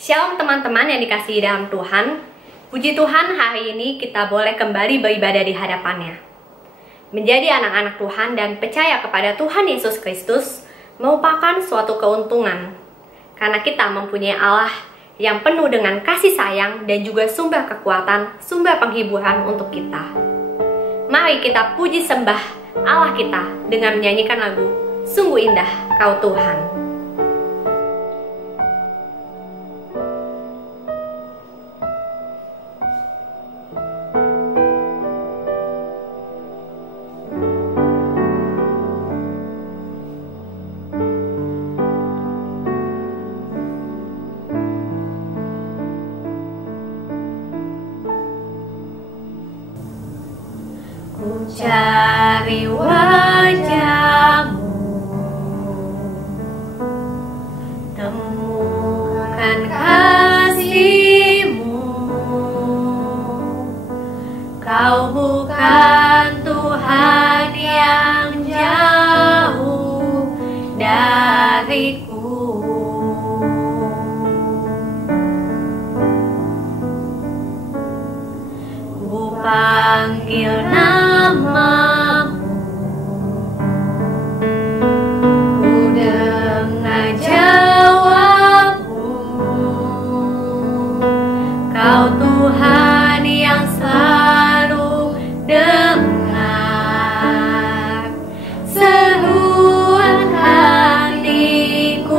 Shalom teman-teman yang dikasihi dalam Tuhan. Puji Tuhan, hari ini kita boleh kembali beribadah di hadapannya. Menjadi anak-anak Tuhan dan percaya kepada Tuhan Yesus Kristus merupakan suatu keuntungan, karena kita mempunyai Allah yang penuh dengan kasih sayang dan juga sumber kekuatan, sumber penghiburan untuk kita. Mari kita puji sembah Allah kita dengan menyanyikan lagu Sungguh Indah Kau Tuhan. Ku cari wajah-Mu, temukan kasih-Mu. Kau bukan Tuhan yang jauh dariku. Ku panggil namamu, ku dengar jawabmu. Kau Tuhan yang selalu dengar seruan hatiku.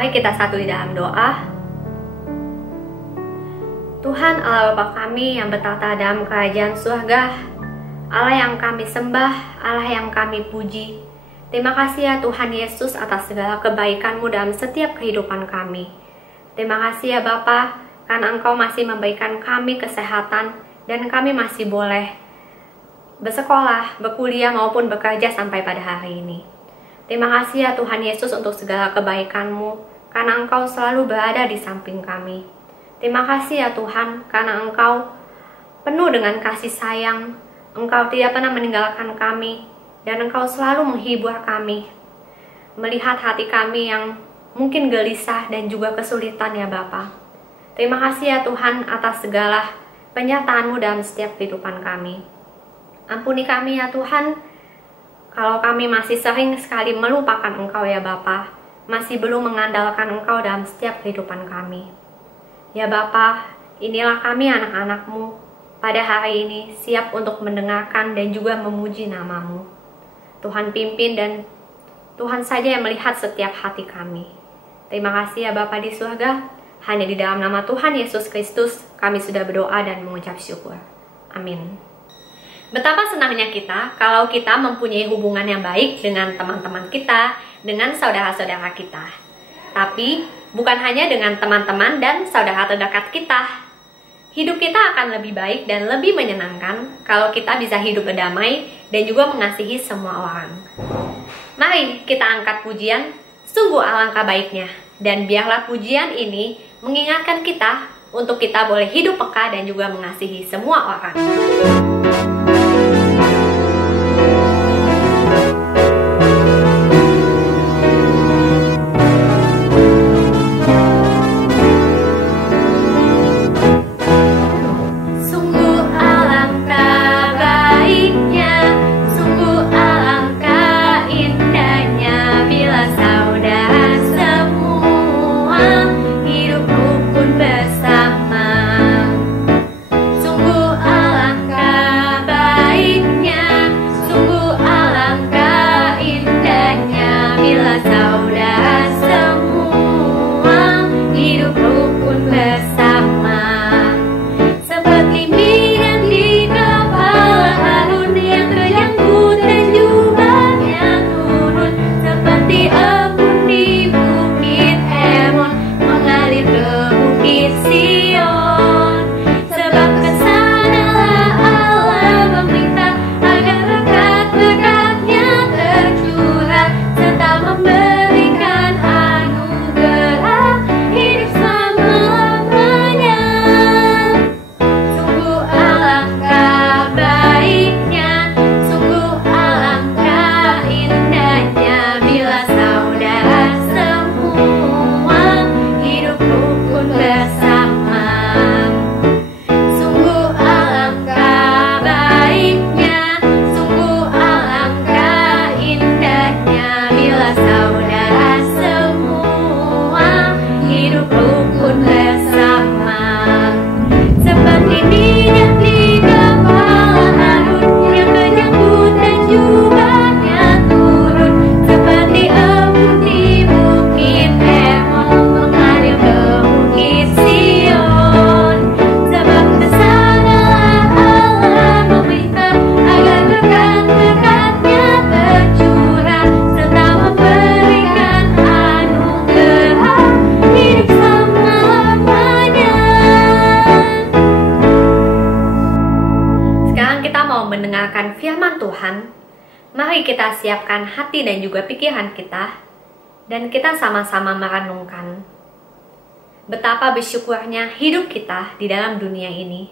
Mari kita satu di dalam doa. Tuhan Allah Bapa kami yang bertata dalam kerajaan surga, Allah yang kami sembah, Allah yang kami puji. Terima kasih ya Tuhan Yesus atas segala kebaikan-Mu dalam setiap kehidupan kami. Terima kasih ya Bapa, karena Engkau masih memberikan kami kesehatan dan kami masih boleh bersekolah, berkuliah maupun bekerja sampai pada hari ini. Terima kasih ya Tuhan Yesus untuk segala kebaikan-Mu, karena Engkau selalu berada di samping kami. Terima kasih ya Tuhan, karena Engkau penuh dengan kasih sayang, Engkau tidak pernah meninggalkan kami, dan Engkau selalu menghibur kami. Melihat hati kami yang mungkin gelisah dan juga kesulitan ya Bapa. Terima kasih ya Tuhan atas segala penyertaan-Mu dalam setiap kehidupan kami. Ampuni kami ya Tuhan, kalau kami masih sering sekali melupakan Engkau ya Bapa, masih belum mengandalkan Engkau dalam setiap kehidupan kami. Ya Bapa, inilah kami anak-anak-Mu pada hari ini siap untuk mendengarkan dan juga memuji nama-Mu. Tuhan pimpin dan Tuhan saja yang melihat setiap hati kami. Terima kasih ya Bapa di surga, hanya di dalam nama Tuhan Yesus Kristus kami sudah berdoa dan mengucap syukur. Amin. Betapa senangnya kita kalau kita mempunyai hubungan yang baik dengan teman-teman kita, dengan saudara-saudara kita. Tapi bukan hanya dengan teman-teman dan saudara terdekat kita. Hidup kita akan lebih baik dan lebih menyenangkan kalau kita bisa hidup berdamai dan juga mengasihi semua orang. Mari kita angkat pujian, sungguh alangkah baiknya. Dan biarlah pujian ini mengingatkan kita untuk kita boleh hidup peka dan juga mengasihi semua orang. Mendengarkan firman Tuhan, mari kita siapkan hati dan juga pikiran kita, dan kita sama-sama merenungkan betapa bersyukurnya hidup kita di dalam dunia ini.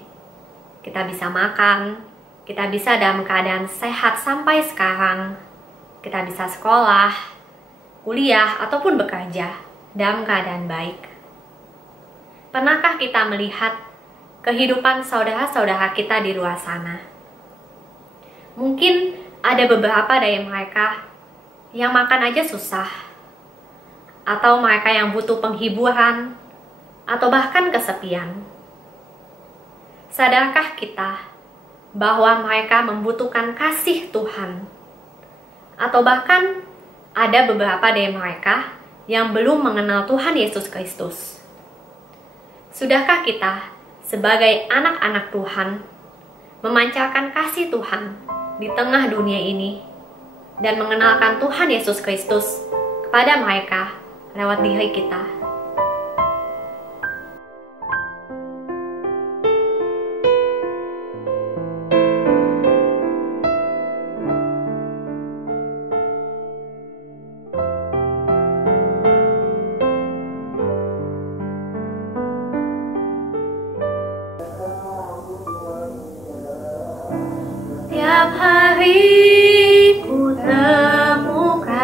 Kita bisa makan, kita bisa dalam keadaan sehat sampai sekarang, kita bisa sekolah, kuliah, ataupun bekerja dalam keadaan baik. Pernahkah kita melihat kehidupan saudara-saudara kita di luar sana? Mungkin ada beberapa dari mereka yang makan aja susah, atau mereka yang butuh penghiburan, atau bahkan kesepian. Sadarkah kita bahwa mereka membutuhkan kasih Tuhan? Atau bahkan ada beberapa dari mereka yang belum mengenal Tuhan Yesus Kristus. Sudahkah kita sebagai anak-anak Tuhan memancarkan kasih Tuhan di tengah dunia ini dan mengenalkan Tuhan Yesus Kristus kepada mereka lewat diri kita? Tiap hari ku temukan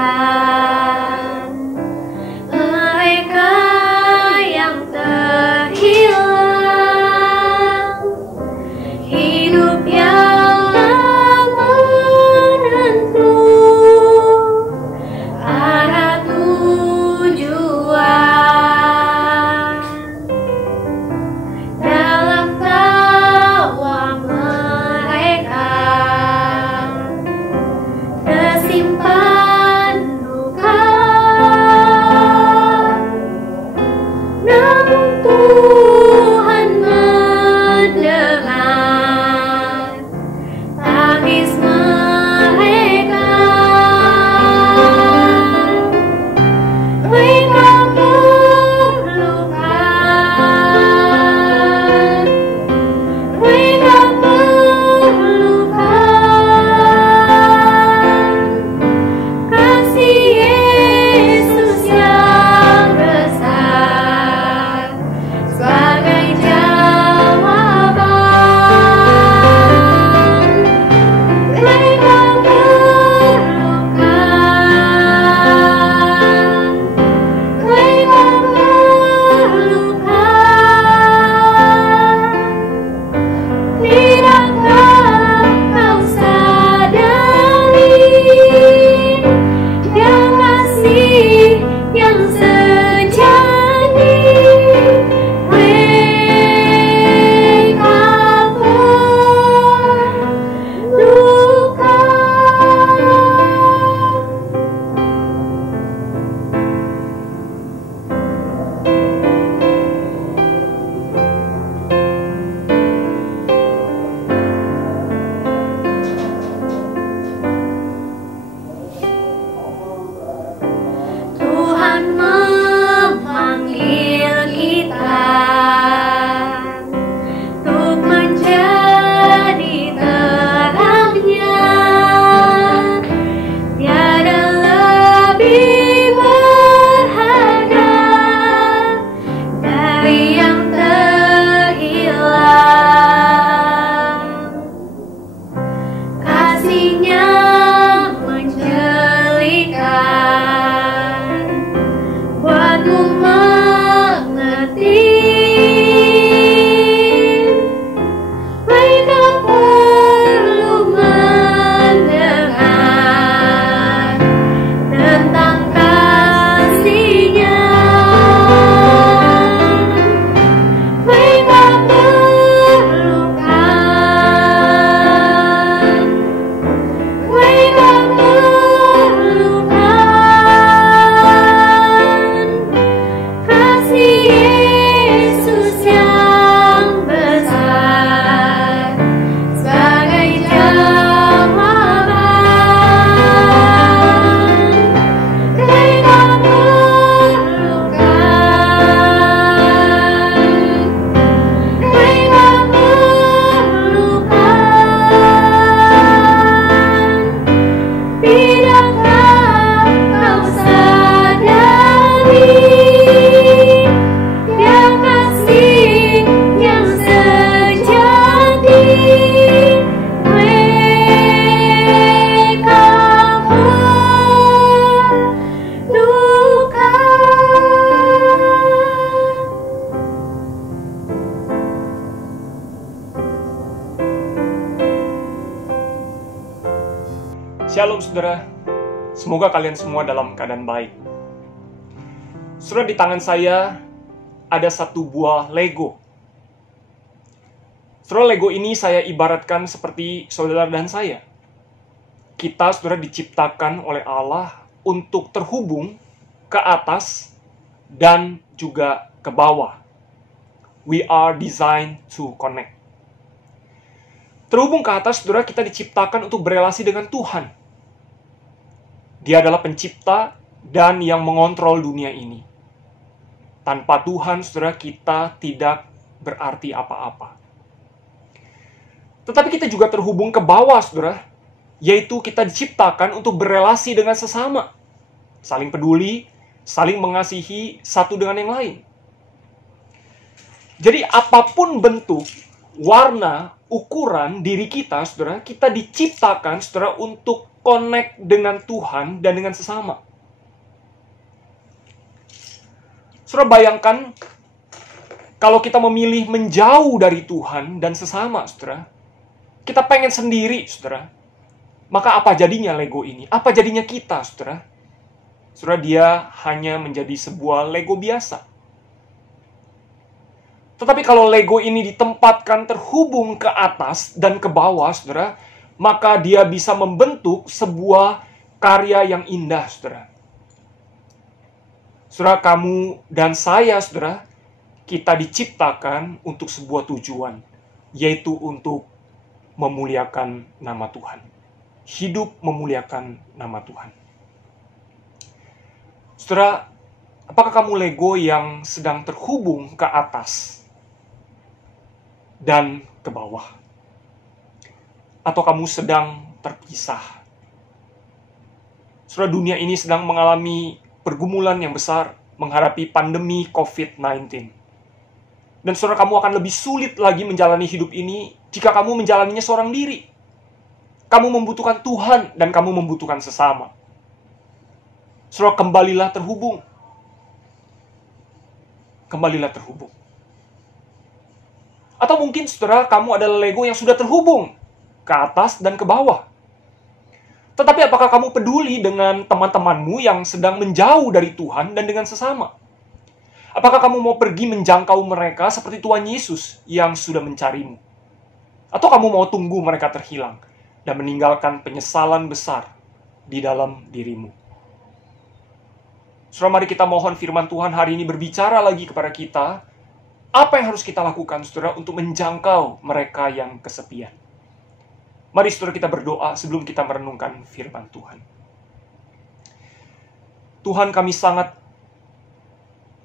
mereka yang terhilang, hidup yang tak menentu, arah tujuan. Dalam tawa mereka tersimpan luka, namun Tuhan mendengar tangis mereka. Mereka perlukan, mereka perlukan kasih Yesus yang besar sebagai jawaban. Mereka perlukan, mereka perlukan. Tidakkah kau sadari dia kasih yang sejati? Mereka Tuhan memanggil kita untuk menjadi terangnya. Tiada lebih berharga dari yang terhilang. Kasih-Nya menjelikan buatmu mengerti. Mereka perlu mendengar tentang kasih-Nya. Mereka perlukan, mereka perlukan kasih Yesus yang besar sebagai jawaban. Mereka perlukan, mereka perlukan. Tidakkah kau sadari dia kasih yang sejati? Mereka perlukan. Shalom saudara, semoga kalian semua dalam keadaan baik. Saudara, di tangan saya ada satu buah Lego. Saudara, Lego ini saya ibaratkan seperti saudara dan saya. Kita, saudara, diciptakan oleh Allah untuk terhubung ke atas, dan juga ke bawah. We are designed to connect. Terhubung ke atas, saudara, kita diciptakan untuk berelasi dengan Tuhan. Dia adalah pencipta dan yang mengontrol dunia ini. Tanpa Tuhan, saudara, kita tidak berarti apa-apa. Tetapi kita juga terhubung ke bawah, saudara, yaitu kita diciptakan untuk berelasi dengan sesama. Saling peduli, saling mengasihi satu dengan yang lain. Jadi apapun bentuk, warna, ukuran diri kita, saudara, kita diciptakan, saudara, untuk connect dengan Tuhan dan dengan sesama. Saudara, bayangkan kalau kita memilih menjauh dari Tuhan dan sesama, saudara, kita pengen sendiri, saudara. Maka apa jadinya Lego ini? Apa jadinya kita, saudara? Saudara, dia hanya menjadi sebuah Lego biasa. Tetapi kalau Lego ini ditempatkan terhubung ke atas dan ke bawah, saudara, maka dia bisa membentuk sebuah karya yang indah, saudara. Saudara, kamu dan saya, saudara, kita diciptakan untuk sebuah tujuan, yaitu untuk memuliakan nama Tuhan. Hidup memuliakan nama Tuhan. Saudara, apakah kamu Lego yang sedang terhubung ke atas dan ke bawah? Atau kamu sedang terpisah? Saudara, dunia ini sedang mengalami pergumulan yang besar menghadapi pandemi COVID-19. Dan saudara, kamu akan lebih sulit lagi menjalani hidup ini jika kamu menjalaninya seorang diri. Kamu membutuhkan Tuhan dan kamu membutuhkan sesama. Saudara, kembalilah terhubung. Kembalilah terhubung. Atau mungkin, saudara, kamu adalah Lego yang sudah terhubung ke atas dan ke bawah. Tetapi apakah kamu peduli dengan teman-temanmu yang sedang menjauh dari Tuhan dan dengan sesama? Apakah kamu mau pergi menjangkau mereka seperti Tuhan Yesus yang sudah mencarimu? Atau kamu mau tunggu mereka terhilang dan meninggalkan penyesalan besar di dalam dirimu? Saudara, mari kita mohon firman Tuhan hari ini berbicara lagi kepada kita. Apa yang harus kita lakukan, saudara, untuk menjangkau mereka yang kesepian? Mari, saudara, kita berdoa sebelum kita merenungkan firman Tuhan. Tuhan, kami sangat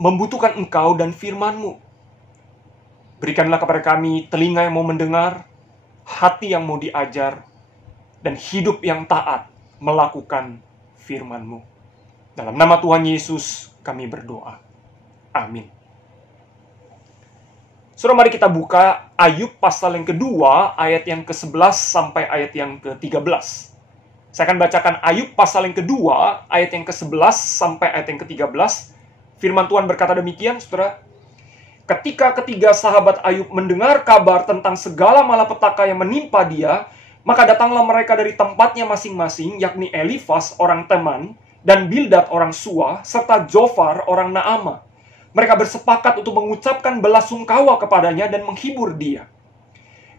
membutuhkan Engkau dan firman-Mu. Berikanlah kepada kami telinga yang mau mendengar, hati yang mau diajar, dan hidup yang taat melakukan firman-Mu. Dalam nama Tuhan Yesus kami berdoa. Amin. Saudara, mari kita buka Ayub pasal yang kedua, ayat yang ke-11 sampai ayat yang ke-13. Saya akan bacakan Ayub pasal yang kedua, ayat yang ke-11 sampai ayat yang ke-13. Firman Tuhan berkata demikian, saudara. Ketika ketiga sahabat Ayub mendengar kabar tentang segala malapetaka yang menimpa dia, maka datanglah mereka dari tempatnya masing-masing, yakni Elifas orang Teman, dan Bildad orang Suah, serta Zofar orang Naama. Mereka bersepakat untuk mengucapkan belasungkawa kepadanya dan menghibur dia.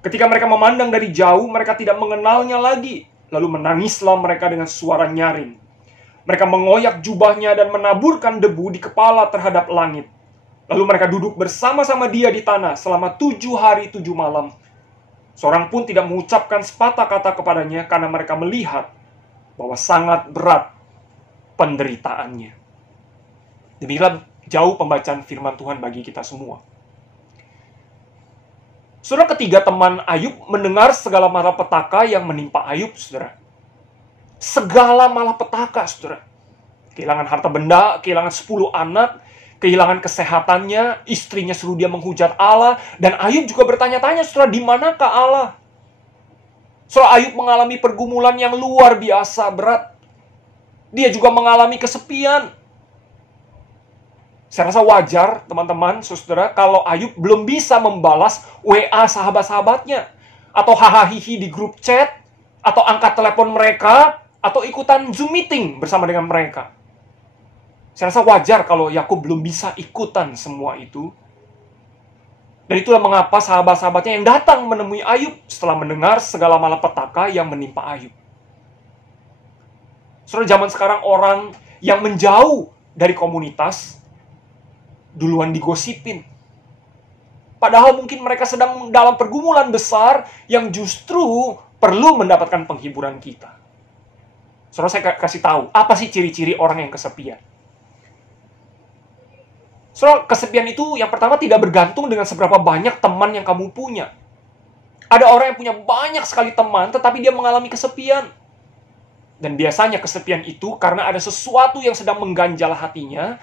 Ketika mereka memandang dari jauh, mereka tidak mengenalnya lagi. Lalu menangislah mereka dengan suara nyaring. Mereka mengoyak jubahnya dan menaburkan debu di kepala terhadap langit. Lalu mereka duduk bersama-sama dia di tanah selama 7 hari 7 malam. Seorang pun tidak mengucapkan sepatah kata kepadanya karena mereka melihat bahwa sangat berat penderitaannya. Demikianlah jauh pembacaan firman Tuhan bagi kita semua. Saudara, ketiga teman Ayub mendengar segala malapetaka yang menimpa Ayub, saudara. Segala malapetaka, saudara. Kehilangan harta benda, kehilangan 10 anak, kehilangan kesehatannya, istrinya suruh dia menghujat Allah, dan Ayub juga bertanya-tanya, saudara, di manakah Allah? Saudara, Ayub mengalami pergumulan yang luar biasa berat. Dia juga mengalami kesepian. Saya rasa wajar, teman-teman, saudara, kalau Ayub belum bisa membalas WA sahabat-sahabatnya, atau hahaha di grup chat, atau angkat telepon mereka, atau ikutan Zoom meeting bersama dengan mereka. Saya rasa wajar kalau Yakub belum bisa ikutan semua itu. Dan itulah mengapa sahabat-sahabatnya yang datang menemui Ayub setelah mendengar segala malapetaka yang menimpa Ayub. Saudara, zaman sekarang orang yang menjauh dari komunitas duluan digosipin. Padahal mungkin mereka sedang dalam pergumulan besar yang justru perlu mendapatkan penghiburan kita. Saudara, saya kasih tahu, apa sih ciri-ciri orang yang kesepian? Saudara, kesepian itu yang pertama tidak bergantung dengan seberapa banyak teman yang kamu punya. Ada orang yang punya banyak sekali teman, tetapi dia mengalami kesepian. Dan biasanya kesepian itu karena ada sesuatu yang sedang mengganjal hatinya,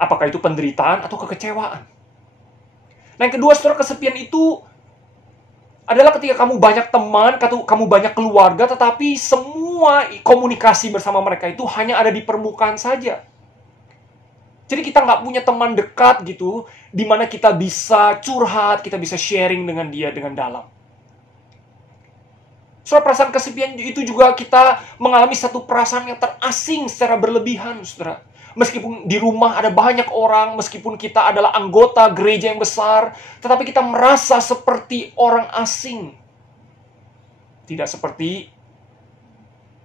apakah itu penderitaan atau kekecewaan. Nah, yang kedua, saudara, kesepian itu adalah ketika kamu banyak teman, kamu banyak keluarga, tetapi semua komunikasi bersama mereka itu hanya ada di permukaan saja. Jadi kita nggak punya teman dekat gitu, di mana kita bisa curhat, kita bisa sharing dengan dia dengan dalam. Saudara, perasaan kesepian itu juga kita mengalami satu perasaan yang terasing secara berlebihan, saudara. Meskipun di rumah ada banyak orang, meskipun kita adalah anggota gereja yang besar, tetapi kita merasa seperti orang asing. Tidak seperti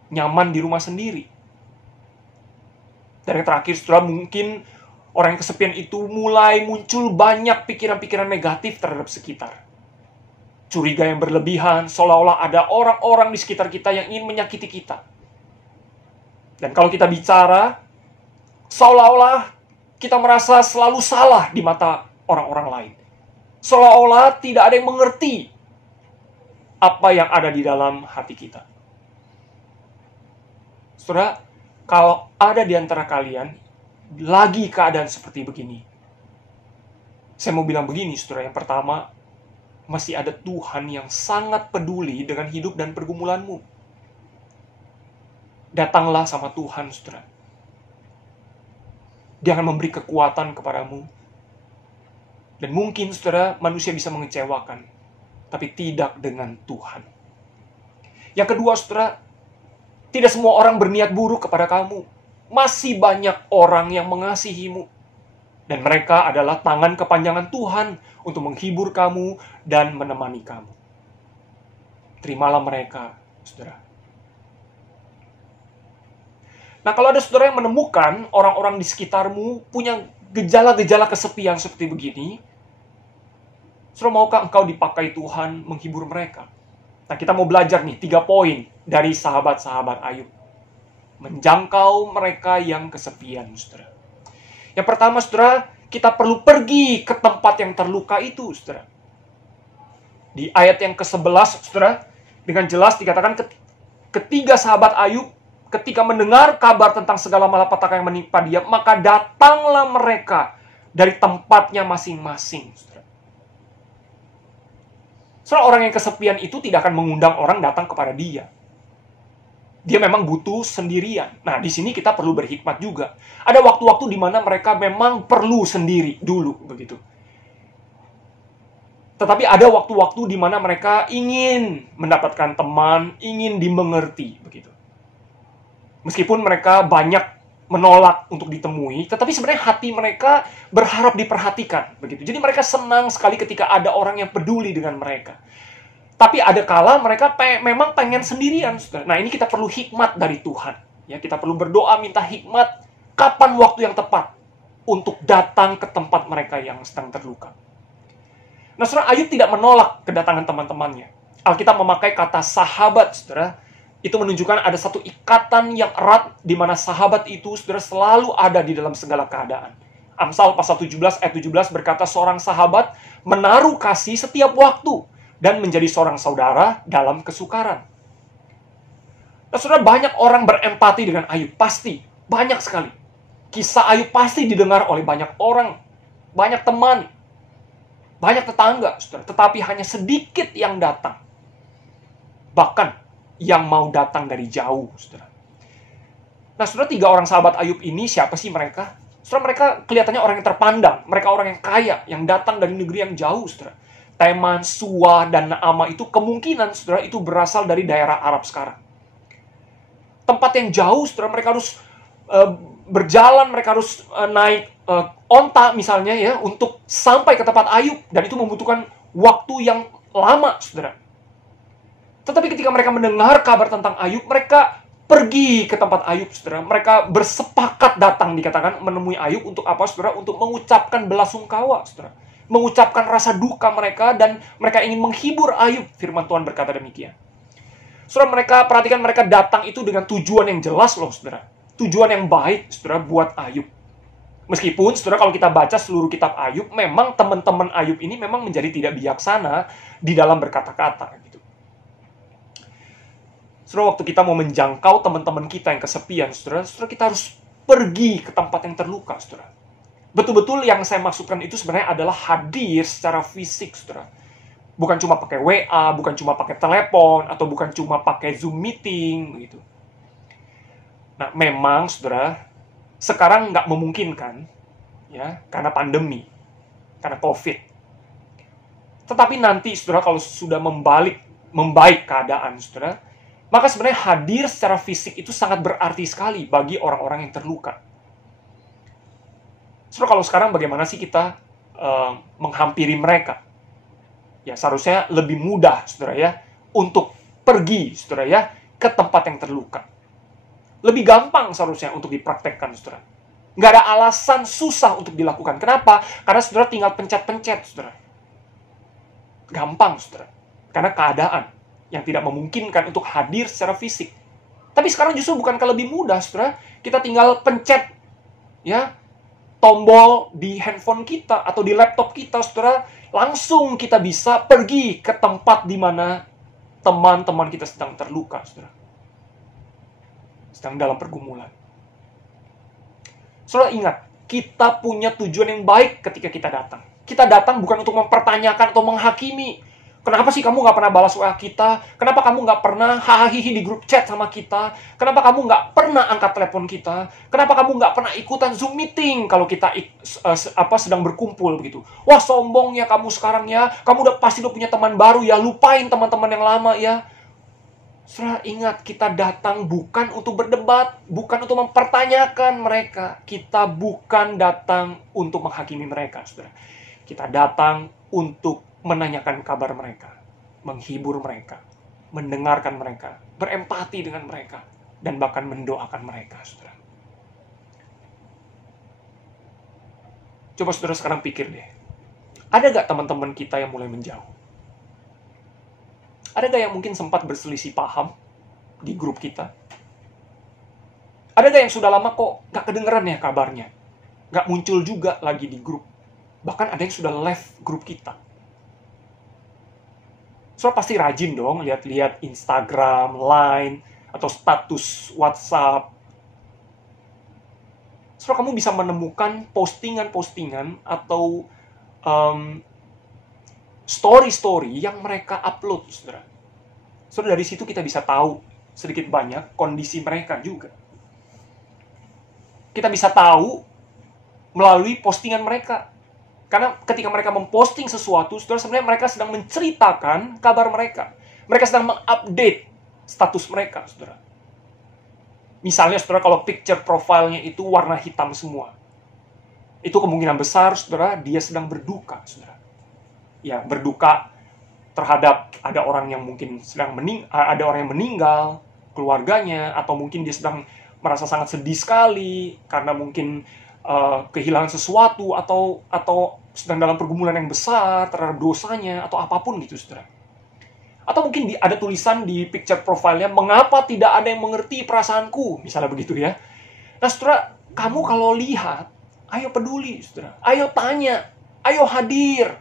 nyaman di rumah sendiri. Dan yang terakhir, saudara, mungkin orang yang kesepian itu mulai muncul banyak pikiran-pikiran negatif terhadap sekitar. Curiga yang berlebihan, seolah-olah ada orang-orang di sekitar kita yang ingin menyakiti kita. Dan kalau kita bicara, seolah-olah kita merasa selalu salah di mata orang-orang lain. Seolah-olah tidak ada yang mengerti apa yang ada di dalam hati kita. Saudara, kalau ada di antara kalian lagi keadaan seperti begini, saya mau bilang begini, saudara. Yang pertama, masih ada Tuhan yang sangat peduli dengan hidup dan pergumulanmu. Datanglah sama Tuhan, saudara. Dia akan memberi kekuatan kepadamu. Dan mungkin, saudara, manusia bisa mengecewakan, tapi tidak dengan Tuhan. Yang kedua, saudara, tidak semua orang berniat buruk kepada kamu. Masih banyak orang yang mengasihimu. Dan mereka adalah tangan kepanjangan Tuhan untuk menghibur kamu dan menemani kamu. Terimalah mereka, saudara. Nah, kalau ada saudara yang menemukan orang-orang di sekitarmu punya gejala-gejala kesepian seperti begini, saudara, maukah engkau dipakai Tuhan menghibur mereka? Nah, kita mau belajar nih 3 poin dari sahabat-sahabat Ayub. Menjangkau mereka yang kesepian, saudara. Yang pertama, saudara, kita perlu pergi ke tempat yang terluka itu, saudara. Di ayat yang ke-11, saudara, dengan jelas dikatakan ketiga sahabat Ayub ketika mendengar kabar tentang segala malapetaka yang menimpa dia, maka datanglah mereka dari tempatnya masing-masing, saudara. Saudara, orang yang kesepian itu tidak akan mengundang orang datang kepada dia. Dia memang butuh sendirian. Nah, di sini kita perlu berhikmat juga. Ada waktu-waktu di mana mereka memang perlu sendiri dulu, begitu. Tetapi ada waktu-waktu di mana mereka ingin mendapatkan teman, ingin dimengerti, begitu. Meskipun mereka banyak menolak untuk ditemui, tetapi sebenarnya hati mereka berharap diperhatikan, begitu. Jadi mereka senang sekali ketika ada orang yang peduli dengan mereka. Tapi ada kala mereka memang pengen sendirian, saudara. Nah, ini kita perlu hikmat dari Tuhan. Ya, kita perlu berdoa minta hikmat kapan waktu yang tepat untuk datang ke tempat mereka yang sedang terluka. Nah, saudara, Ayub tidak menolak kedatangan teman-temannya. Alkitab memakai kata sahabat, saudara. Itu menunjukkan ada satu ikatan yang erat di mana sahabat itu, saudara, selalu ada di dalam segala keadaan. Amsal pasal 17 ayat 17 berkata seorang sahabat menaruh kasih setiap waktu dan menjadi seorang saudara dalam kesukaran. Nah, saudara, banyak orang berempati dengan Ayub. Pasti. Banyak sekali. Kisah Ayub pasti didengar oleh banyak orang. Banyak teman. Banyak tetangga, saudara. Tetapi hanya sedikit yang datang. Bahkan yang mau datang dari jauh, saudara. Nah, saudara, 3 orang sahabat Ayub ini, siapa sih mereka? Saudara, mereka kelihatannya orang yang terpandang. Mereka orang yang kaya, yang datang dari negeri yang jauh, saudara. Teman, Suah, dan Naamah itu kemungkinan, saudara, itu berasal dari daerah Arab sekarang. Tempat yang jauh, saudara, mereka harus berjalan, mereka harus naik onta misalnya ya, untuk sampai ke tempat Ayub. Dan itu membutuhkan waktu yang lama, saudara. Tetapi ketika mereka mendengar kabar tentang Ayub, mereka pergi ke tempat Ayub, saudara. Mereka bersepakat datang, dikatakan, menemui Ayub untuk apa, saudara? Untuk mengucapkan belasungkawa, saudara. Mengucapkan rasa duka mereka, dan mereka ingin menghibur Ayub. Firman Tuhan berkata demikian. Saudara, mereka, perhatikan, mereka datang itu dengan tujuan yang jelas loh, saudara. Tujuan yang baik, saudara, buat Ayub. Meskipun, saudara, kalau kita baca seluruh kitab Ayub, memang teman-teman Ayub ini memang menjadi tidak bijaksana di dalam berkata-kata, gitu. Saudara, waktu kita mau menjangkau teman-teman kita yang kesepian, saudara, kita harus pergi ke tempat yang terluka, saudara. Betul-betul yang saya maksudkan itu sebenarnya adalah hadir secara fisik, saudara. Bukan cuma pakai WA, bukan cuma pakai telepon, atau bukan cuma pakai Zoom meeting, begitu. Nah, memang, saudara, sekarang nggak memungkinkan, ya, karena pandemi, karena COVID. Tetapi nanti, saudara, kalau sudah membaik keadaan, saudara, maka sebenarnya hadir secara fisik itu sangat berarti sekali bagi orang-orang yang terluka. Saudara, kalau sekarang bagaimana sih kita menghampiri mereka? Ya, seharusnya lebih mudah, saudara ya, untuk pergi, saudara ya, ke tempat yang terluka. Lebih gampang seharusnya untuk dipraktekkan, saudara. Nggak ada alasan susah untuk dilakukan. Kenapa? Karena saudara tinggal pencet-pencet, saudara. Gampang, saudara. Karena keadaan yang tidak memungkinkan untuk hadir secara fisik. Tapi sekarang justru bukankah lebih mudah, saudara? Kita tinggal pencet, ya, tombol di handphone kita atau di laptop kita, saudara. Langsung kita bisa pergi ke tempat di mana teman-teman kita sedang terluka, saudara. Sedang dalam pergumulan. Saudara ingat, kita punya tujuan yang baik ketika kita datang. Kita datang bukan untuk mempertanyakan atau menghakimi. Kenapa sih kamu nggak pernah balas WA kita? Kenapa kamu nggak pernah hahaha di grup chat sama kita? Kenapa kamu nggak pernah angkat telepon kita? Kenapa kamu nggak pernah ikutan Zoom meeting kalau kita sedang berkumpul begitu? Wah, sombongnya kamu sekarang ya. Kamu pasti udah punya teman baru ya. Lupain teman-teman yang lama ya. Saudara ingat, kita datang bukan untuk berdebat, bukan untuk mempertanyakan mereka. Kita bukan datang untuk menghakimi mereka, saudara. Kita datang untuk menanyakan kabar mereka, menghibur mereka, mendengarkan mereka, berempati dengan mereka, dan bahkan mendoakan mereka, saudara. Coba saudara sekarang pikir deh, ada gak teman-teman kita yang mulai menjauh? Ada gak yang mungkin sempat berselisih paham di grup kita? Ada gak yang sudah lama kok gak kedengeran ya kabarnya? Gak muncul juga lagi di grup. Bahkan ada yang sudah left grup kita. Saudara pasti rajin dong lihat-lihat Instagram, Line, atau status WhatsApp. Saudara, kamu bisa menemukan postingan-postingan atau story-story yang mereka upload, saudara. Saudara, dari situ kita bisa tahu sedikit banyak kondisi mereka juga. Kita bisa tahu melalui postingan mereka. Karena ketika mereka memposting sesuatu, saudara, sebenarnya mereka sedang menceritakan kabar mereka. Mereka sedang mengupdate status mereka, saudara. Misalnya, saudara, kalau picture profile-nya itu warna hitam semua. Itu kemungkinan besar, saudara, dia sedang berduka, saudara. Ya, berduka terhadap ada orang yang mungkin ada orang yang meninggal, keluarganya, atau mungkin dia sedang merasa sangat sedih sekali karena mungkin kehilangan sesuatu atau sedang dalam pergumulan yang besar terhadap dosanya atau apapun gitu, saudara. Atau mungkin ada tulisan di picture profile-nya, mengapa tidak ada yang mengerti perasaanku, misalnya begitu ya. Nah, saudara, kamu kalau lihat, ayo peduli, saudara. Ayo tanya, ayo hadir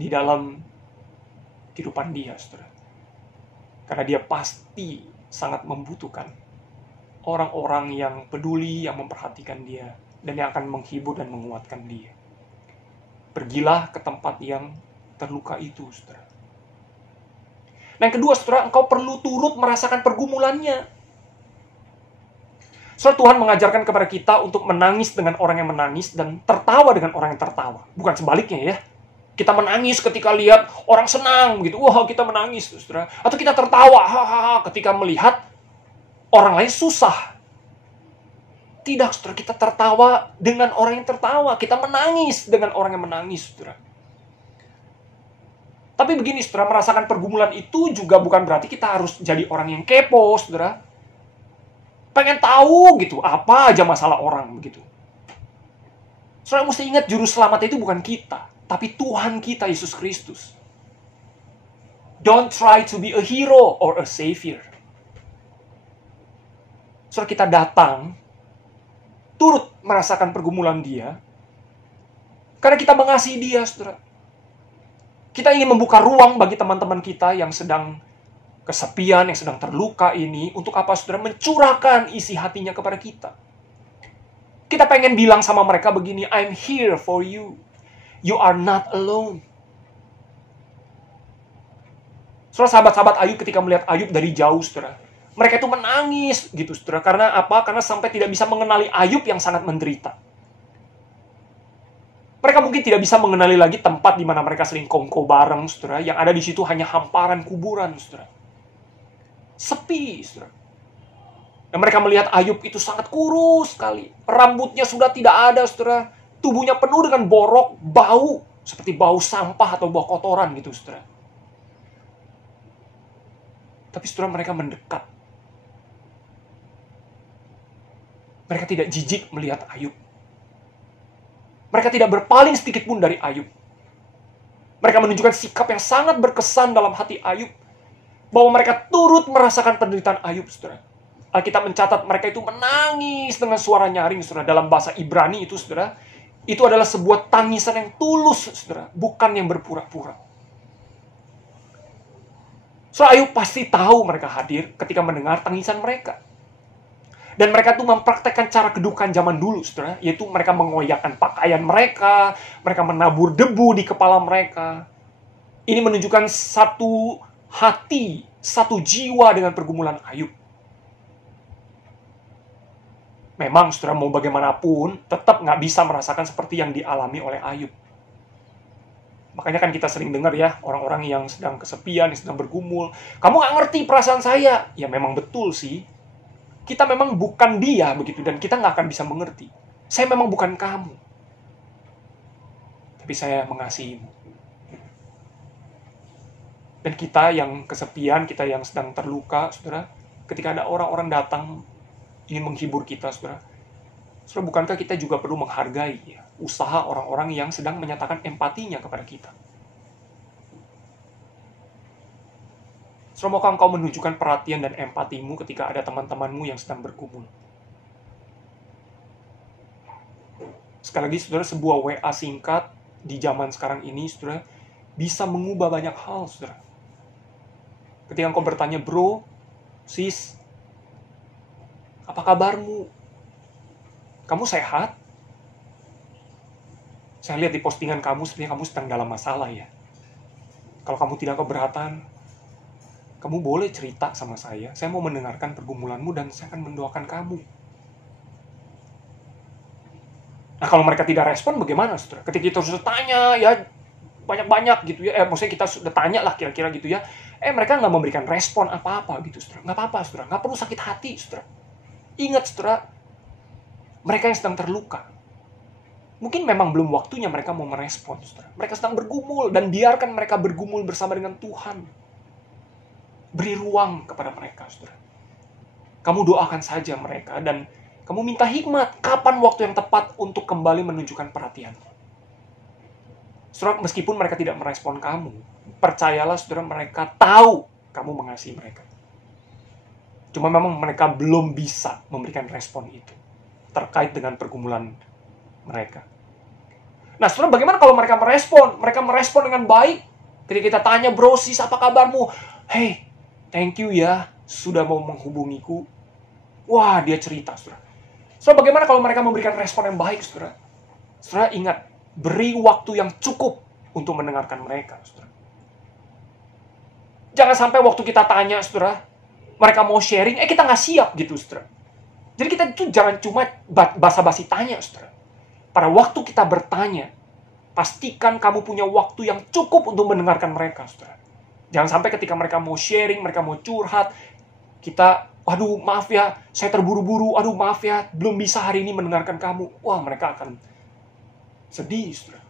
di dalam kehidupan dia, saudara. Karena dia pasti sangat membutuhkan orang-orang yang peduli, yang memperhatikan dia, dan yang akan menghibur dan menguatkan dia. Pergilah ke tempat yang terluka itu, saudara. Nah, yang kedua, saudara, engkau perlu turut merasakan pergumulannya. Saudara, Tuhan mengajarkan kepada kita untuk menangis dengan orang yang menangis dan tertawa dengan orang yang tertawa. Bukan sebaliknya ya. Kita menangis ketika lihat orang senang, gitu. Wah, kita menangis, saudara. Atau kita tertawa, hahaha, ketika melihat orang lain susah. Tidak, saudara, kita tertawa dengan orang yang tertawa. Kita menangis dengan orang yang menangis, saudara. Tapi begini, saudara, merasakan pergumulan itu juga bukan berarti kita harus jadi orang yang kepo, saudara. Pengen tahu gitu, apa aja masalah orang begitu. Saudara mesti ingat, juru selamat itu bukan kita, tapi Tuhan kita, Yesus Kristus. Don't try to be a hero or a savior. Saudara, kita datang, turut merasakan pergumulan dia, karena kita mengasihi dia, saudara. Kita ingin membuka ruang bagi teman-teman kita yang sedang kesepian, yang sedang terluka ini, untuk apa, saudara? Mencurahkan isi hatinya kepada kita. Kita pengen bilang sama mereka begini, I'm here for you. You are not alone. Saudara, sahabat-sahabat Ayub ketika melihat Ayub dari jauh, saudara, mereka itu menangis gitu, saudara. Karena apa? Karena sampai tidak bisa mengenali Ayub yang sangat menderita. Mereka mungkin tidak bisa mengenali lagi tempat di mana mereka sering kongko bareng, saudara. Yang ada di situ hanya hamparan kuburan, saudara. Sepi, saudara. Dan mereka melihat Ayub itu sangat kurus sekali. Rambutnya sudah tidak ada, saudara. Tubuhnya penuh dengan borok, bau. Seperti bau sampah atau bau kotoran gitu, saudara. Tapi saudara, mereka mendekat. Mereka tidak jijik melihat Ayub. Mereka tidak berpaling sedikit pun dari Ayub. Mereka menunjukkan sikap yang sangat berkesan dalam hati Ayub. Bahwa mereka turut merasakan penderitaan Ayub, saudara. Alkitab mencatat mereka itu menangis dengan suara nyaring, saudara. Dalam bahasa Ibrani itu, saudara, itu adalah sebuah tangisan yang tulus, saudara. Bukan yang berpura-pura. Saudara, Ayub pasti tahu mereka hadir ketika mendengar tangisan mereka. Dan mereka tuh mempraktekkan cara kedukaan zaman dulu, saudara. Yaitu mereka mengoyakkan pakaian mereka. Mereka menabur debu di kepala mereka. Ini menunjukkan satu hati, satu jiwa dengan pergumulan Ayub. Memang, saudara, mau bagaimanapun, tetap nggak bisa merasakan seperti yang dialami oleh Ayub. Makanya kan kita sering dengar ya, orang-orang yang sedang kesepian, yang sedang bergumul. Kamu nggak ngerti perasaan saya. Ya memang betul sih. Kita memang bukan dia begitu, dan kita nggak akan bisa mengerti. Saya memang bukan kamu. Tapi saya mengasihimu. Dan kita yang kesepian, kita yang sedang terluka, saudara, ketika ada orang-orang datang ingin menghibur kita, saudara, bukankah kita juga perlu menghargai ya, usaha orang-orang yang sedang menyatakan empatinya kepada kita? Maukah engkau menunjukkan perhatian dan empatimu ketika ada teman-temanmu yang sedang bergumul? Sekali lagi, saudara, sebuah WA singkat di zaman sekarang ini, saudara, bisa mengubah banyak hal, saudara. Ketika engkau bertanya, bro, sis, apa kabarmu? Kamu sehat? Saya lihat di postingan kamu, sepertinya kamu sedang dalam masalah ya. Kalau kamu tidak keberatan, kamu boleh cerita sama saya mau mendengarkan pergumulanmu dan saya akan mendoakan kamu. Nah, kalau mereka tidak respon, bagaimana, saudara? Ketika kita sudah tanya, ya, banyak-banyak gitu ya, maksudnya kita sudah tanya lah kira-kira gitu ya, mereka nggak memberikan respon apa-apa gitu, saudara. Nggak apa-apa, saudara. Nggak perlu sakit hati, saudara. Ingat, saudara, mereka yang sedang terluka. Mungkin memang belum waktunya mereka mau merespon, saudara. Mereka sedang bergumul, dan biarkan mereka bergumul bersama dengan Tuhan. Beri ruang kepada mereka, saudara. Kamu doakan saja mereka, dan kamu minta hikmat kapan waktu yang tepat untuk kembali menunjukkan perhatian. Saudara, meskipun mereka tidak merespon kamu, percayalah, saudara, mereka tahu kamu mengasihi mereka. Cuma memang mereka belum bisa memberikan respon itu terkait dengan pergumulan mereka. Nah, saudara, bagaimana kalau mereka merespon? Mereka merespon dengan baik. Ketika kita tanya, bro, sis, apa kabarmu? Hey, thank you ya, sudah mau menghubungiku. Wah, dia cerita, saudara. Saudara, bagaimana kalau mereka memberikan respon yang baik, saudara? Saudara, ingat, beri waktu yang cukup untuk mendengarkan mereka, saudara. Jangan sampai waktu kita tanya, saudara, mereka mau sharing, kita nggak siap gitu, saudara. Jadi kita itu jangan cuma basa-basi tanya, saudara. Pada waktu kita bertanya, pastikan kamu punya waktu yang cukup untuk mendengarkan mereka, saudara. Jangan sampai ketika mereka mau sharing, mereka mau curhat, kita, aduh maaf ya, saya terburu-buru, aduh maaf ya, belum bisa hari ini mendengarkan kamu. Wah, mereka akan sedih, saudara.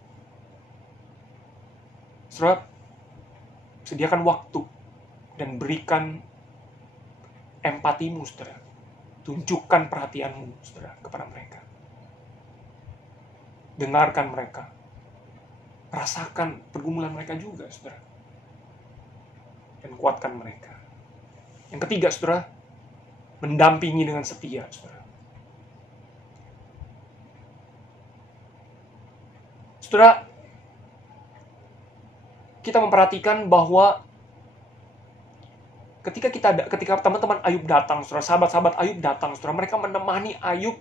Saudara, Sediakan waktu dan berikan empatimu, saudara. Tunjukkan perhatianmu, saudara, kepada mereka. Dengarkan mereka. Rasakan pergumulan mereka juga, saudara. Dan kuatkan mereka. Yang ketiga, saudara, mendampingi dengan setia, saudara. Saudara, kita memperhatikan bahwa ketika teman-teman Ayub datang, saudara, sahabat-sahabat Ayub datang, saudara, mereka menemani Ayub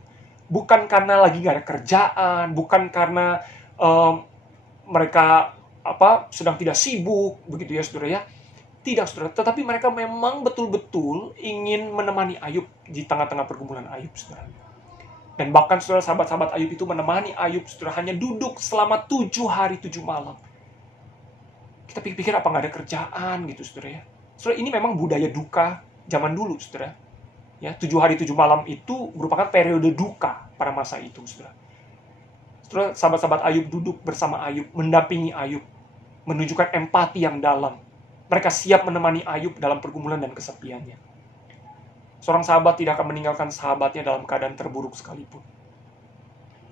bukan karena lagi gak ada kerjaan, bukan karena mereka sedang tidak sibuk, begitu ya, saudara ya. Tidak, saudara, tetapi mereka memang betul-betul ingin menemani Ayub di tengah-tengah pergumulan Ayub, saudara. Dan bahkan, saudara, sahabat-sahabat Ayub itu menemani Ayub, saudara, hanya duduk selama 7 hari 7 malam. Kita pikir apa nggak ada kerjaan gitu, saudara ya. Saudara, ini memang budaya duka zaman dulu, saudara. Ya, 7 hari 7 malam itu merupakan periode duka pada masa itu, saudara. Saudara, sahabat-sahabat Ayub duduk bersama Ayub, mendampingi Ayub, menunjukkan empati yang dalam. Mereka siap menemani Ayub dalam pergumulan dan kesepiannya. Seorang sahabat tidak akan meninggalkan sahabatnya dalam keadaan terburuk sekalipun.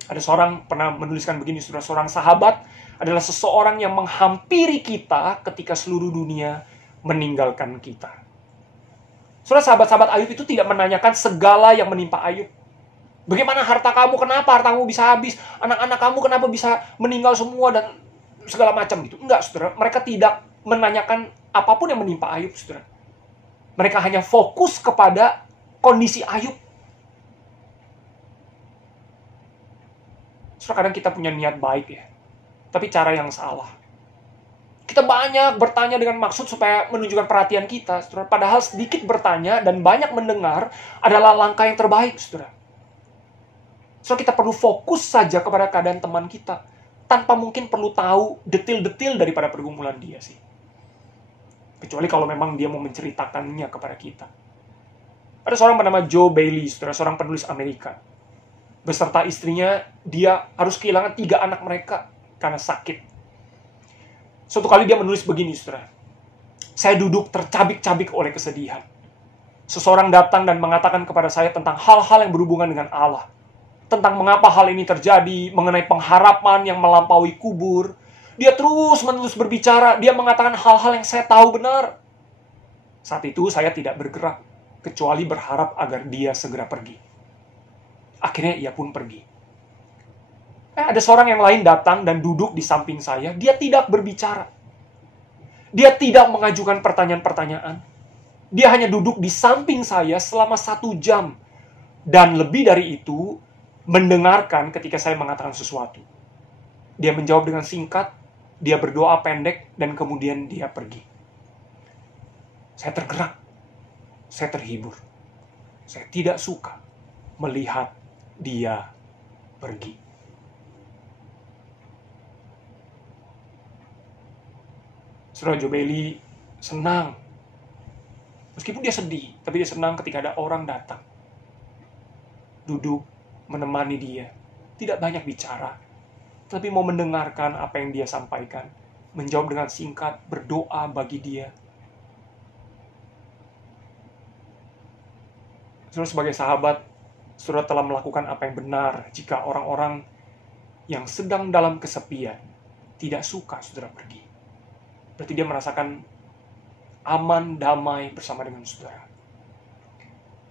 Ada seorang pernah menuliskan begini, saudara, seorang sahabat adalah seseorang yang menghampiri kita ketika seluruh dunia meninggalkan kita. Saudara, sahabat-sahabat Ayub itu tidak menanyakan segala yang menimpa Ayub. Bagaimana harta kamu, kenapa hartamu bisa habis, anak-anak kamu kenapa bisa meninggal semua, dan segala macam gitu. Enggak, saudara, mereka tidak menanyakan apapun yang menimpa Ayub, saudara. Mereka hanya fokus kepada kondisi Ayub. Saudara, kadang kita punya niat baik ya, tapi cara yang salah. Kita banyak bertanya dengan maksud supaya menunjukkan perhatian kita, saudara. Padahal sedikit bertanya dan banyak mendengar adalah langkah yang terbaik, saudara. Saudara, kita perlu fokus saja kepada keadaan teman kita, tanpa mungkin perlu tahu detil-detil daripada pergumulan dia sih. Kecuali kalau memang dia mau menceritakannya kepada kita. Ada seorang bernama Joe Bailey, saudara, seorang penulis Amerika. Beserta istrinya, dia harus kehilangan 3 anak mereka karena sakit. Suatu kali dia menulis begini, saudara. Saya duduk tercabik-cabik oleh kesedihan. Seseorang datang dan mengatakan kepada saya tentang hal-hal yang berhubungan dengan Allah. Tentang mengapa hal ini terjadi, mengenai pengharapan yang melampaui kubur. Dia terus-menerus berbicara, dia mengatakan hal-hal yang saya tahu benar. Saat itu saya tidak bergerak, kecuali berharap agar dia segera pergi. Akhirnya ia pun pergi. Ada seorang yang lain datang dan duduk di samping saya, dia tidak berbicara. Dia tidak mengajukan pertanyaan-pertanyaan. Dia hanya duduk di samping saya selama 1 jam. Dan lebih dari itu, mendengarkan ketika saya mengatakan sesuatu. Dia menjawab dengan singkat, dia berdoa pendek, dan kemudian dia pergi. Saya tergerak. Saya terhibur. Saya tidak suka melihat dia pergi. Saudara, Joe Bailey senang. Meskipun dia sedih, tapi dia senang ketika ada orang datang. Duduk, menemani dia. Tidak banyak bicara, tapi mau mendengarkan apa yang dia sampaikan. Menjawab dengan singkat, berdoa bagi dia. Saudara, sebagai sahabat, saudara telah melakukan apa yang benar jika orang-orang yang sedang dalam kesepian tidak suka saudara pergi. Berarti dia merasakan aman, damai bersama dengan saudara.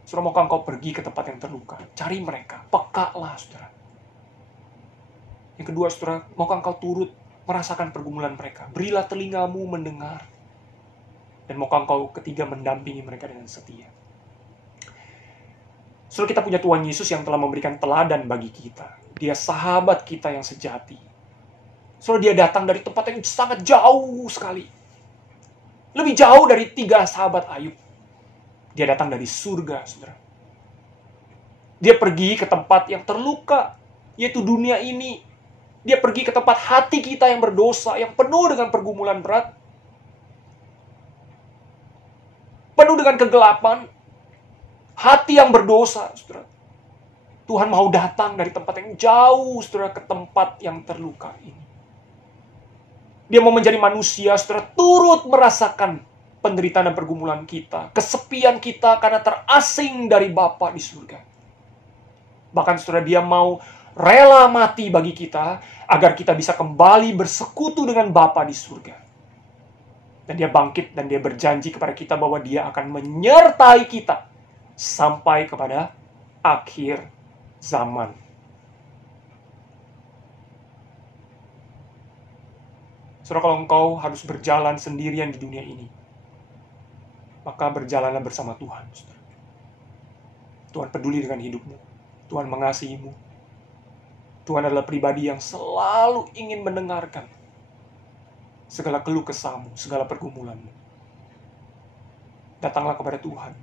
Saudara, maukah engkau pergi ke tempat yang terluka? Cari mereka, pekalah saudara. Yang kedua, saudara, maukah engkau turut merasakan pergumulan mereka? Berilah telingamu mendengar. Dan maukah engkau ketiga mendampingi mereka dengan setia. Saudara, kita punya Tuhan Yesus yang telah memberikan teladan bagi kita. Dia sahabat kita yang sejati. Saudara, dia datang dari tempat yang sangat jauh sekali. Lebih jauh dari 3 sahabat Ayub. Dia datang dari surga, saudara. Dia pergi ke tempat yang terluka, yaitu dunia ini. Dia pergi ke tempat hati kita yang berdosa, yang penuh dengan pergumulan berat. Penuh dengan kegelapan. Hati yang berdosa, saudara. Tuhan mau datang dari tempat yang jauh, saudara, ke tempat yang terluka ini. Dia mau menjadi manusia, saudara, turut merasakan penderitaan dan pergumulan kita, kesepian kita karena terasing dari Bapa di surga. Bahkan saudara, dia mau rela mati bagi kita, agar kita bisa kembali bersekutu dengan Bapa di surga. Dan dia bangkit dan dia berjanji kepada kita bahwa dia akan menyertai kita sampai kepada akhir zaman. Saudara, kalau engkau harus berjalan sendirian di dunia ini, maka berjalanlah bersama Tuhan. Saudara. Tuhan peduli dengan hidupmu. Tuhan mengasihimu. Tuhan adalah pribadi yang selalu ingin mendengarkan segala keluh kesahmu, segala pergumulanmu. Datanglah kepada Tuhan.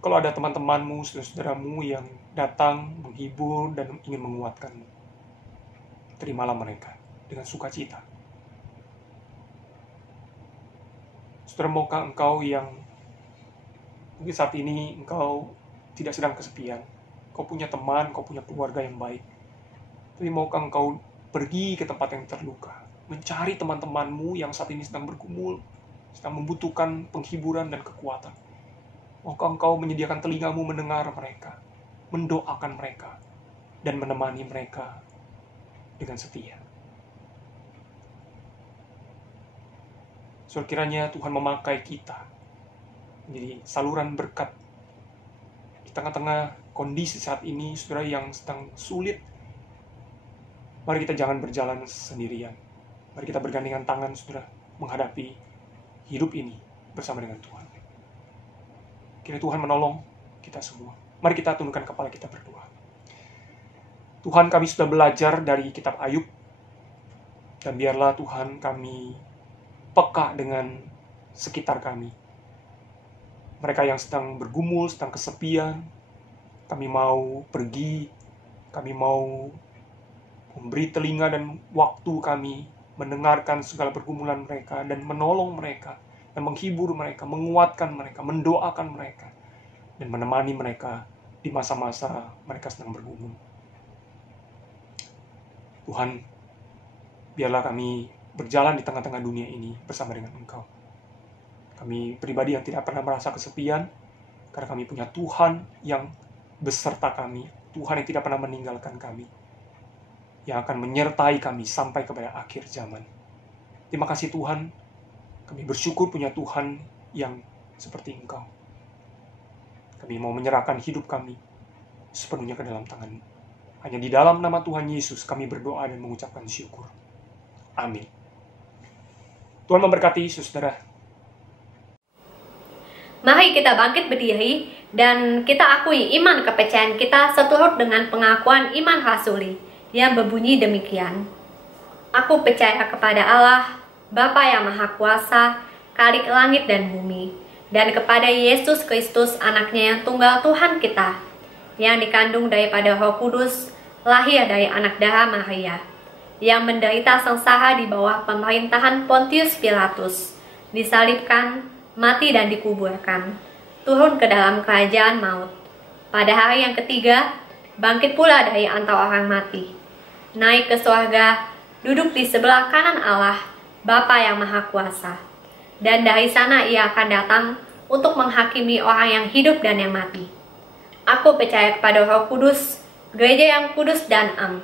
Kalau ada teman-temanmu, saudara-saudaramu yang datang, menghibur, dan ingin menguatkanmu, terimalah mereka dengan sukacita. Saudara, maukah engkau yang mungkin saat ini engkau tidak sedang kesepian, kau punya teman, kau punya keluarga yang baik, tapi maukah engkau pergi ke tempat yang terluka, mencari teman-temanmu yang saat ini sedang bergumul, sedang membutuhkan penghiburan dan kekuatan. Maukah engkau menyediakan telingamu mendengar mereka, mendoakan mereka, dan menemani mereka dengan setia. So, kiranya Tuhan memakai kita menjadi saluran berkat di tengah-tengah kondisi saat ini, saudara, yang sedang sulit. Mari kita jangan berjalan sendirian. Mari kita bergandengan tangan, saudara, menghadapi hidup ini bersama dengan Tuhan. Kiranya Tuhan menolong kita semua. Mari kita tundukkan kepala kita berdoa. Tuhan, kami sudah belajar dari kitab Ayub, dan biarlah Tuhan kami peka dengan sekitar kami. Mereka yang sedang bergumul, sedang kesepian, kami mau pergi, kami mau memberi telinga dan waktu kami mendengarkan segala pergumulan mereka dan menolong mereka, dan menghibur mereka, menguatkan mereka, mendoakan mereka, dan menemani mereka di masa-masa mereka sedang bergumul. Tuhan, biarlah kami berjalan di tengah-tengah dunia ini bersama dengan Engkau. Kami pribadi yang tidak pernah merasa kesepian, karena kami punya Tuhan yang beserta kami, Tuhan yang tidak pernah meninggalkan kami, yang akan menyertai kami sampai kepada akhir zaman. Terima kasih Tuhan, kami bersyukur punya Tuhan yang seperti Engkau. Kami mau menyerahkan hidup kami sepenuhnya ke dalam tangan-Mu. Hanya di dalam nama Tuhan Yesus kami berdoa dan mengucapkan syukur. Amin. Tuhan memberkati saudara. Mari kita bangkit berdiri dan kita akui iman kepercayaan kita seturut dengan pengakuan iman rasuli yang berbunyi demikian. Aku percaya kepada Allah, Bapa yang Maha Kuasa, Khalik langit dan bumi, dan kepada Yesus Kristus, anaknya yang tunggal Tuhan kita, yang dikandung daripada Roh Kudus, lahir dari anak darah Maria, yang menderita sengsara di bawah pemerintahan Pontius Pilatus, disalibkan, mati dan dikuburkan, turun ke dalam kerajaan maut. Pada hari yang ketiga, bangkit pula dari antara orang mati, naik ke surga, duduk di sebelah kanan Allah, Bapa yang Maha Kuasa. Dan dari sana ia akan datang untuk menghakimi orang yang hidup dan yang mati. Aku percaya kepada Roh Kudus, gereja yang kudus dan am,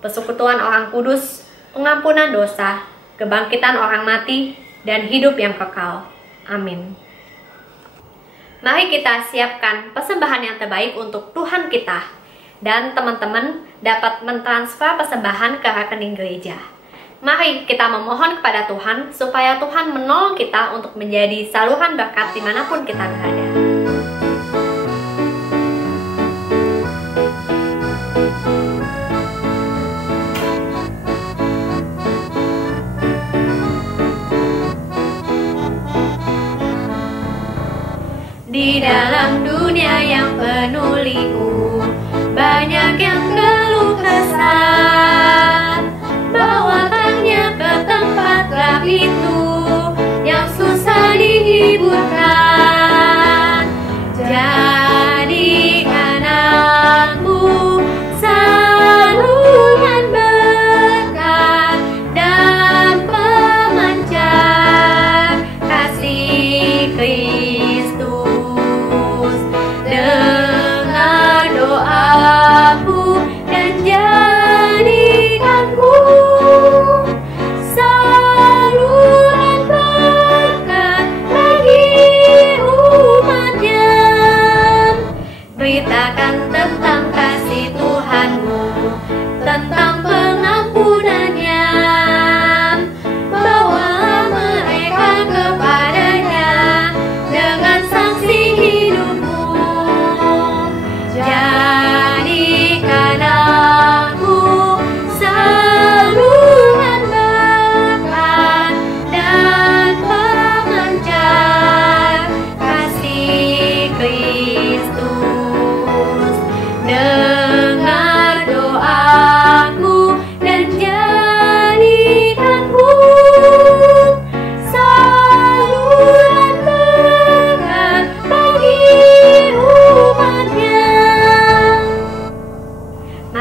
persekutuan orang kudus, pengampunan dosa, kebangkitan orang mati, dan hidup yang kekal. Amin. Mari kita siapkan persembahan yang terbaik untuk Tuhan kita, dan teman-teman dapat mentransfer persembahan ke rekening gereja. Mari kita memohon kepada Tuhan supaya Tuhan menolong kita untuk menjadi saluran berkat dimanapun kita berada. Di dalam dunia yang penuh liku, banyak yang keluh kesah, bawa tanya ke tempat gelap itu yang susah dihiburkan. Jadikan aku saluran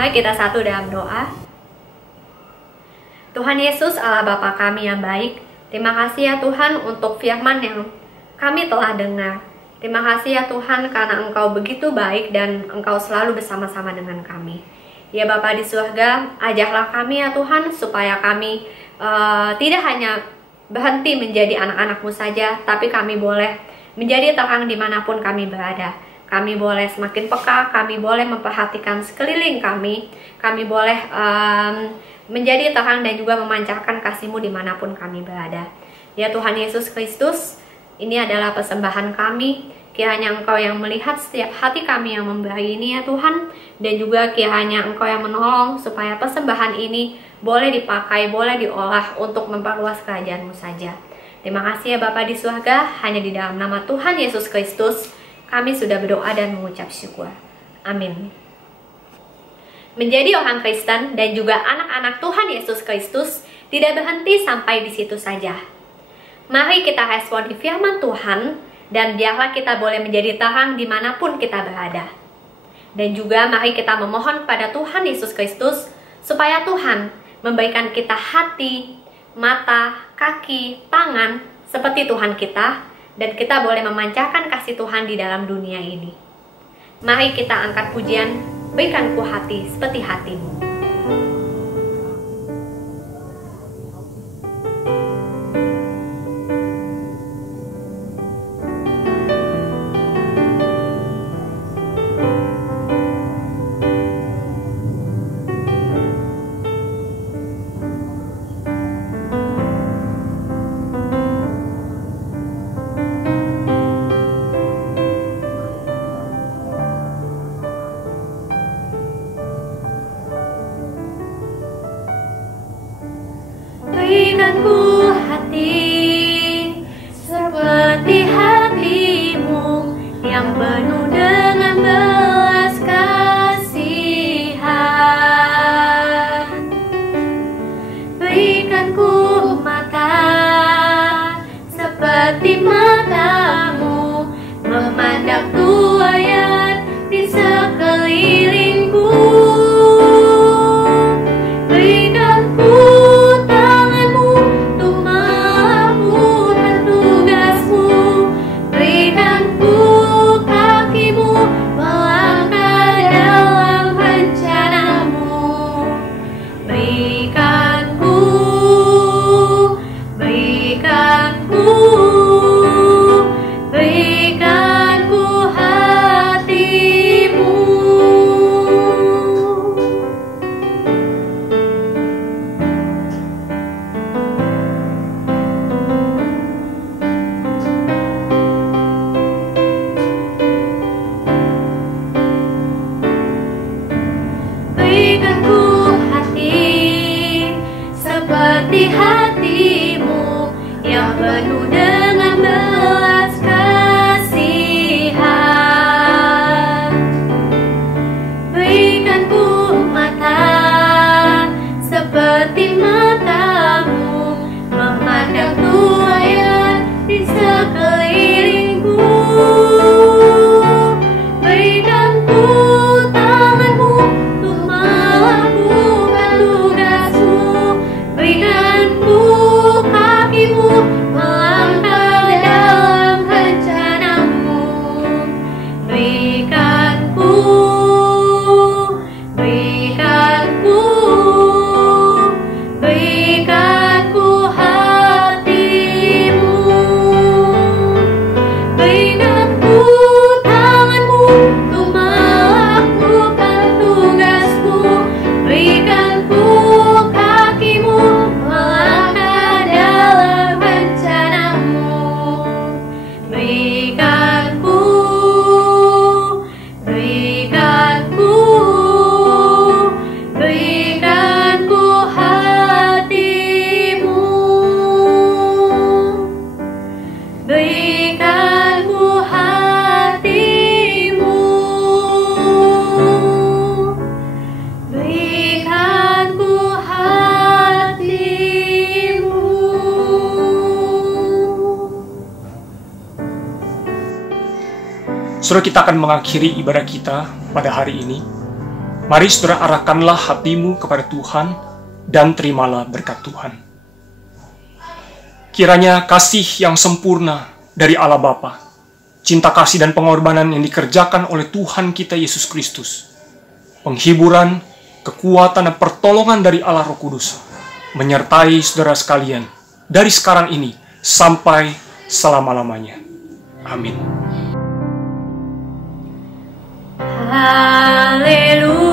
Mari kita satu dalam doa. Tuhan Yesus, Allah Bapa kami yang baik, terima kasih ya Tuhan untuk firman yang kami telah dengar. Terima kasih ya Tuhan karena Engkau begitu baik dan Engkau selalu bersama-sama dengan kami. Ya Bapa di surga, ajarlah kami ya Tuhan supaya kami tidak hanya berhenti menjadi anak-anak-Mu saja, tapi kami boleh menjadi terang dimanapun kami berada. Kami boleh semakin peka, kami boleh memperhatikan sekeliling kami boleh menjadi terang dan juga memancarkan kasih-Mu dimanapun kami berada. Ya Tuhan Yesus Kristus, ini adalah persembahan kami. Kiranya Engkau yang melihat setiap hati kami yang memberi ini ya Tuhan, dan juga kiranya Engkau yang menolong supaya persembahan ini boleh dipakai, boleh diolah untuk memperluas kerajaan-Mu saja. Terima kasih ya Bapa di surga, hanya di dalam nama Tuhan Yesus Kristus kami sudah berdoa dan mengucap syukur. Amin. Menjadi orang Kristen dan juga anak-anak Tuhan Yesus Kristus tidak berhenti sampai di situ saja. Mari kita respon di firman Tuhan, dan biarlah kita boleh menjadi terang dimanapun kita berada. Dan juga mari kita memohon kepada Tuhan Yesus Kristus supaya Tuhan memberikan kita hati, mata, kaki, tangan seperti Tuhan kita, dan kita boleh memancarkan kasih Tuhan di dalam dunia ini. Mari kita angkat pujian, berikan ku hati seperti hati-Mu. Berikan ku hati seperti hati-Mu yang penuh dengan belas kasihan. Berikan ku mata seperti mata-Mu, memandang tuayan di sekelilingku. Berikan ku seperti hati-Mu yang penuh dengan belas kasihan. Berikan ku mata seperti mata-Mu, memandang tuayan di sekelilingku. Berikan ku tangan-Mu untuk melakukan tugas-Mu. Berikan ku kaki-Mu melangkah dalam rencana-Mu. Berikan ku hati-Mu. Berikan ku tangan-Mu untuk melakukan tugas-Mu. Berikan ku kaki-Mu melangkah dalam rencana-Mu. Berikan ku hati-Mu. Berikan ku hati-Mu. Berikan ku hati-Mu. Saudara, kita akan mengakhiri ibadah kita pada hari ini. Mari saudara arahkanlah hatimu kepada Tuhan dan terimalah berkat Tuhan. Kiranya kasih yang sempurna dari Allah Bapa, cinta kasih dan pengorbanan yang dikerjakan oleh Tuhan kita Yesus Kristus, penghiburan, kekuatan dan pertolongan dari Allah Roh Kudus, menyertai saudara sekalian dari sekarang ini sampai selama-lamanya. Amin. Haleluya.